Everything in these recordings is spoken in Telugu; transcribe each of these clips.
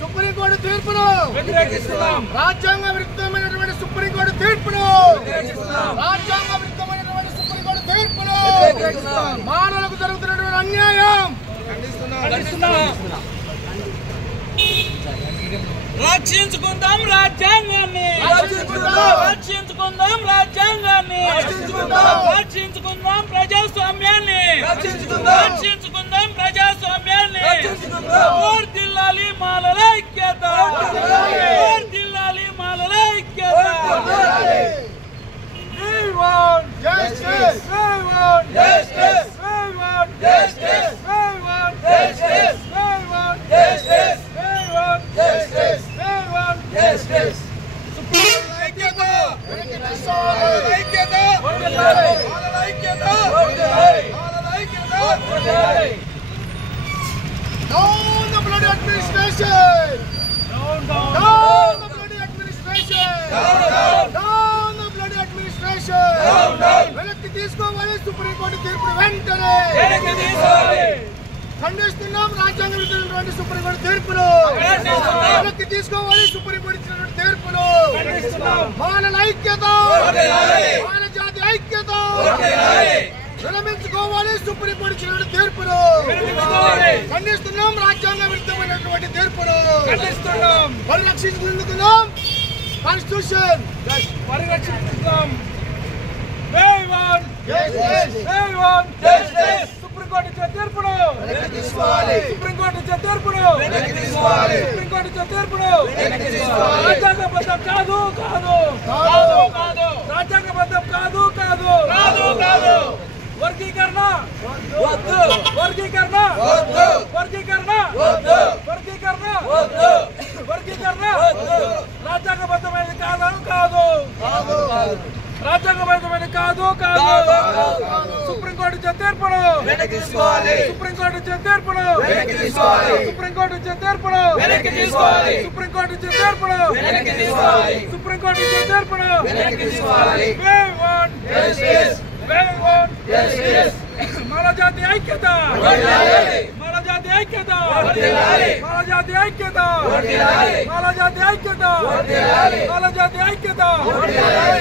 సుప్రీంకోర్టు తీర్పును రాజ్యాంగ విరుద్ధమైనటువంటి సుప్రీంకోర్టు తీర్పును మానవులకు జరుగుతున్నటువంటి అన్యాయం రక్షించుకుందాం రాజ్యాంగాన్ని, రక్షించుకుందాం రాజ్యాంగాన్ని, రక్షించుకుందాం ప్రజాస్వామ్యాన్ని, రక్షించుకుందాం ప్రజాస్వామ్యాన్ని. వర్ధిల్లాలి మాలల ఐక్యత, వర్ధిల్లాలి మాలల ఐక్యత. We want justice. We want justice. We want justice. We want justice. We want justice. We want justice. We want justice. Supreme ఐక్యత, ఐక్యత, ఐక్యత, ఐక్యత. Down the bloody administration. Down the bloody administration. Down the bloody administration. వెనక్కి తీసుకోవాలి సుప్రీంకోర్టు తీర్పు వెంటనే. ఖండిస్తున్నాం రాజ్యాంగ విరుద్ధమైనటువంటి సుప్రీంకోర్టు తీర్పును. వెనక్కి తీసుకోవాలి సుప్రీంకోర్టు ఇచ్చినటువంటి తీర్పును. మానవ ఐక్యత, మానవ జాతి ఐక్యత, విరమించుకోవాలి సుప్రీంకోర్టు ఇచ్చినటువంటి తీర్పును. ఖండిస్తున్నాం రాజ్యాంగ విరుద్ధమైనటువంటి తీర్పును. పరిరక్షించుకుంటున్నాం కాన్స్టిట్యూషన్, పరిరక్షించుకుంటాం. సుప్రీంకోర్టు ఇచ్చే తీర్పును, సుప్రీంకోర్టు ఇచ్చే తీర్పును, సుప్రీంకోర్టు ఇచ్చే తీర్పును రాజ్యాంగబద్ధం కాదు, కాదు, రాజ్యాంగబద్ధం కాదు, కాదు, కాదు. వర్గీకరణ వద్దు, వర్గీకరణ వద్దు, వర్గీకరణ వద్దు, వర్గీకరణ వద్దు, వర్గీకరణ వద్దు. రాజ్యాంగబద్ధమైనది కాదు, కాదు, రాజ్యాంగబద్ధమైనది కాదు, కాదు. సుప్రీంకోర్టు ఇచ్చే తీర్పును, సుప్రీంకోర్టు ఇచ్చే తీర్పును, సుప్రీంకోర్టు ఇచ్చే తీర్పును, సుప్రీంకోర్టు ఇచ్చే తీర్పును, సుప్రీంకోర్టు ఇచ్చే తీర్పును. మాల జాతి ఐక్యత, మాల జాతి ఐక్యత, మాల జాతి ఐక్యత, మాల జాతి ఐక్యత, మాల జాతి ఐక్యత,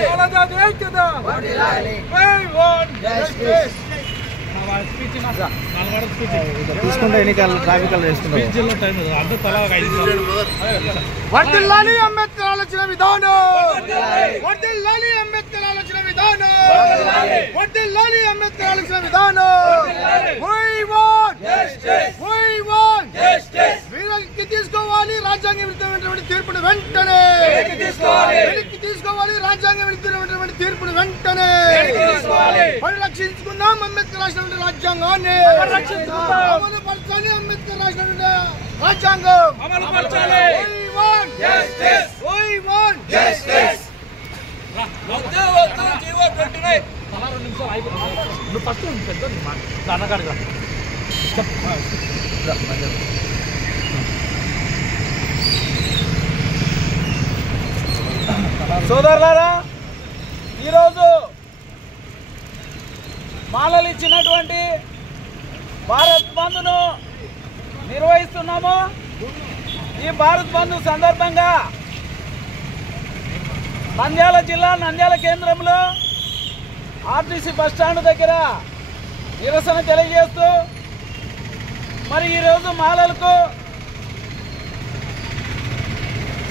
మాల జాతి ఐక్యత. తీసుకుంటే ఎన్నికలు ట్రాఫిక్ చేస్తున్నారు. వర్ధిల్లాలి అంబేద్కర్ ఆలోచన విధానం, వర్ధిల్లాలి అంబేద్కర్ ఆలోచన విధానం, వర్ధిల్లాలి అంబేద్కర్ ఆలోచన విధానం. వీళ్ళకి తీసుకోవాలి రాజ్యాంగ విరుద్ధమైనటువంటి తీర్పును వెంటనే, వెనక్కి తీసుకోవాలి రాజ్యాంగ విరుద్ధమైనటువంటి తీర్పును వెంటనే. పరిరక్షించుకుందాం అంబేద్కర్ రాసినటువంటి రాజ్యాంగాన్ని, అమలు పరచాలి అంబేద్కర్ రాసినటువంటి రాజ్యాంగం, అమలు పరచాలి. సోదరులారా, ఈరోజు మాలలు ఇచ్చినటువంటి భారత్ బంద్ను నిర్వహిస్తున్నాము. ఈ భారత్ బంద్ సందర్భంగా నంద్యాల జిల్లా నంద్యాల కేంద్రంలో ఆర్టీసీ బస్టాండ్ దగ్గర నిరసన తెలియజేస్తూ మరి ఈరోజు మాలలకు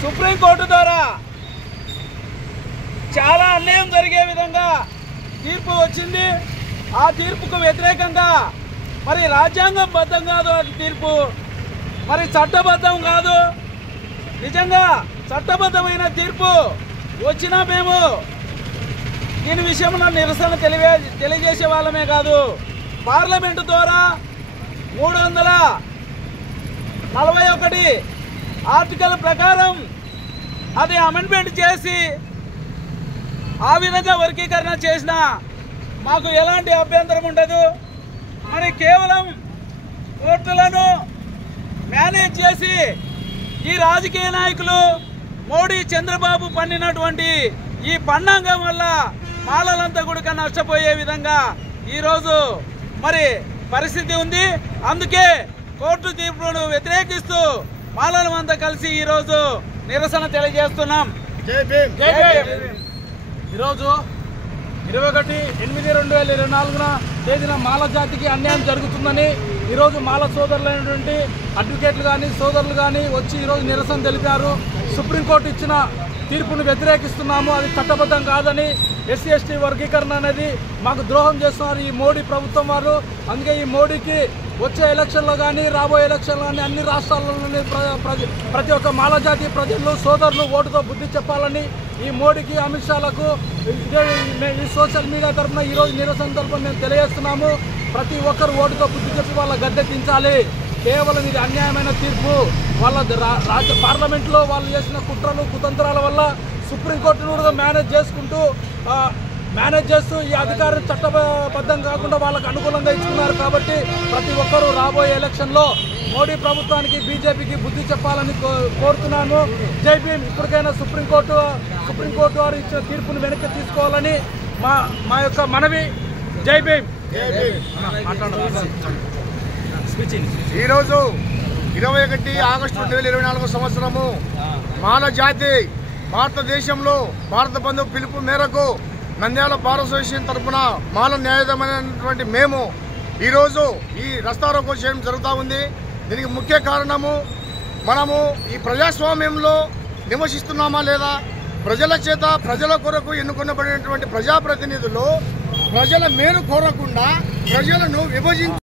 సుప్రీంకోర్టు ద్వారా చాలా అన్యాయం జరిగే విధంగా తీర్పు వచ్చింది. ఆ తీర్పుకు వ్యతిరేకంగా మరి రాజ్యాంగబద్ధం కాదు ఆ తీర్పు, మరి చట్టబద్ధం కాదు. నిజంగా చట్టబద్ధమైన తీర్పు వచ్చినా మేము దీని విషయంలో నిరసన తెలియజేసే వాళ్ళమే కాదు, పార్లమెంటు ద్వారా 341 ఆర్టికల్ ప్రకారం అది అమెండ్మెంట్ చేసి ఆ విధంగా వర్గీకరణ చేసిన మాకు ఎలాంటి అభ్యంతరం ఉండదు. మరి కేవలం కోర్టులను మేనేజ్ చేసి ఈ రాజకీయ నాయకులు మోడీ చంద్రబాబు పన్నినటువంటి ఈ పన్నాంగం వల్ల మాలలంతా కూడా నష్టపోయే విధంగా ఈరోజు మరి పరిస్థితి ఉంది. అందుకే కోర్టు తీర్పును వ్యతిరేకిస్తూ మాలలమంతా కలిసి ఈరోజు నిరసన తెలియజేస్తున్నాం. ఈరోజు 21/8/2024 తేదీన మాల జాతికి అన్యాయం జరుగుతుందని ఈరోజు మాల సోదరులైనటువంటి అడ్వకేట్లు కానీ సోదరులు కానీ వచ్చి ఈరోజు నిరసన తెలిపారు. సుప్రీంకోర్టు ఇచ్చిన తీర్పును వ్యతిరేకిస్తున్నాము, అది చట్టబద్ధం కాదని, ఎస్సీ ఎస్టీ వర్గీకరణ అనేది మాకు ద్రోహం చేస్తున్నారు ఈ మోడీ ప్రభుత్వం వారు. అందుకే ఈ మోడీకి వచ్చే ఎలక్షన్లో కానీ రాబోయే ఎలక్షన్లో కానీ అన్ని రాష్ట్రాల్లోని ప్రతి ఒక్క మాల జాతి ప్రజలు సోదరులు ఓటుతో బుద్ధి చెప్పాలని ఈ మోడీకి అమిత్ షాలకు ఈ సోషల్ మీడియా తరఫున ఈరోజు నిరసన తరఫున మేము తెలియజేస్తున్నాము. ప్రతి ఒక్కరు ఓటుతో బుద్ధి చెప్పి వాళ్ళ గద్దెదించాలి. కేవలం ఇది అన్యాయమైన తీర్పు. వాళ్ళ రాజ్య పార్లమెంట్లో వాళ్ళు చేసిన కుట్రలు కుతంత్రాల వల్ల సుప్రీంకోర్టును కూడా మేనేజ్ చేస్తూ ఈ అధికారం చట్టబద్ధం కాకుండా వాళ్ళకు అనుకూలంగా ఇచ్చుకున్నారు. కాబట్టి ప్రతి ఒక్కరూ రాబోయే ఎలక్షన్లో మోడీ ప్రభుత్వానికి బీజేపీకి బుద్ధి చెప్పాలని కోరుతున్నాను. జై భీమ్. ఇప్పటికైనా సుప్రీంకోర్టు వారు ఇచ్చిన తీర్పును వెనక్కి తీసుకోవాలని మా యొక్క మనవి. జై భీమ్. ఈరోజు 21 ఆగస్టు 2024 సంవత్సరము మాల జాతి భారతదేశంలో భారత బంధు పిలుపు మేరకు నంద్యాల బార్ అసోసియేషన్ తరఫున మాల న్యాయమైనటువంటి మేము ఈరోజు ఈ రస్తారోకో చేయడం జరుగుతూ ఉంది. దీనికి ముఖ్య కారణము మనము ఈ ప్రజాస్వామ్యంలో నివసిస్తున్నామా లేదా, ప్రజల చేత ప్రజల కొరకు ఎన్నుకొనబడినటువంటి ప్రజాప్రతినిధులు ప్రజల మేలు కోరకుండా ప్రజలను విభజించి